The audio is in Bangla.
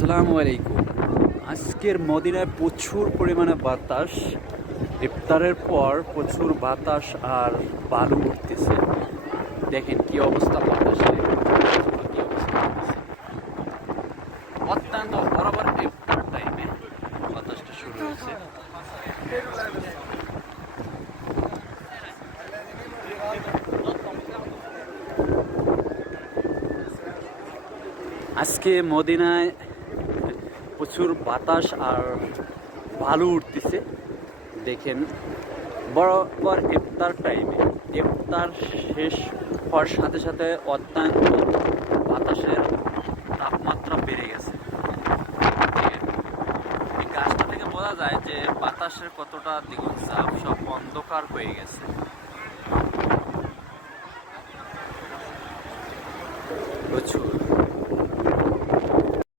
আসসালামু আলাইকুম। আজকের মদিনায় প্রচুর পরিমাণে বাতাস। ইফতারের পর প্রচুর বাতাস আর বালু উঠতেছে। দেখেন কি অবস্থা বাতাসে, কি অবস্থা হচ্ছে। অত্যন্ত বরাবর ইফতার টাইমে বাতাসটা শুরু হয়েছে। আজকে মদিনায় প্রচুর বাতাস আর বালু উঠতেছে। দেখেন বরাবর ইফতার টাইমে ইফতার শেষ হওয়ার সাথে সাথে অত্যন্ত বাতাসের তাপমাত্রা বেড়ে গেছে। এই গাছটা থেকে বোঝা যায় যে বাতাসের কতটা দ্বিগুণ চাপ, সব অন্ধকার হয়ে গেছে।